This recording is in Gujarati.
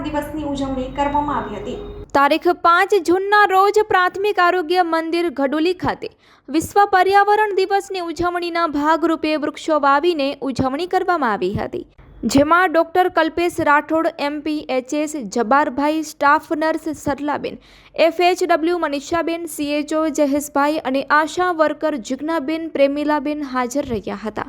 પર્યાવરણ દિવસની ઉજવણી કરવામાં આવી હતી। તારીખ 5 જૂનના રોજ પ્રાથમિક આરોગ્ય મંદિર ઘડુલી ખાતે વિશ્વ પર્યાવરણ દિવસની ઉજવણીના ભાગરૂપે વૃક્ષો વાવીને ઉજવણી કરવામાં આવી હતી, જેમાં doctor Kalpesh Rathod, MP, HS જબારભાઈ, staff nurse Saralaben, FHW મનીષાબેન, CHO જહેશભાઈ અને આશા વર્કર જિજ્ઞાબેન, પ્રેમિલાબેન હાજર રહ્યા હતા।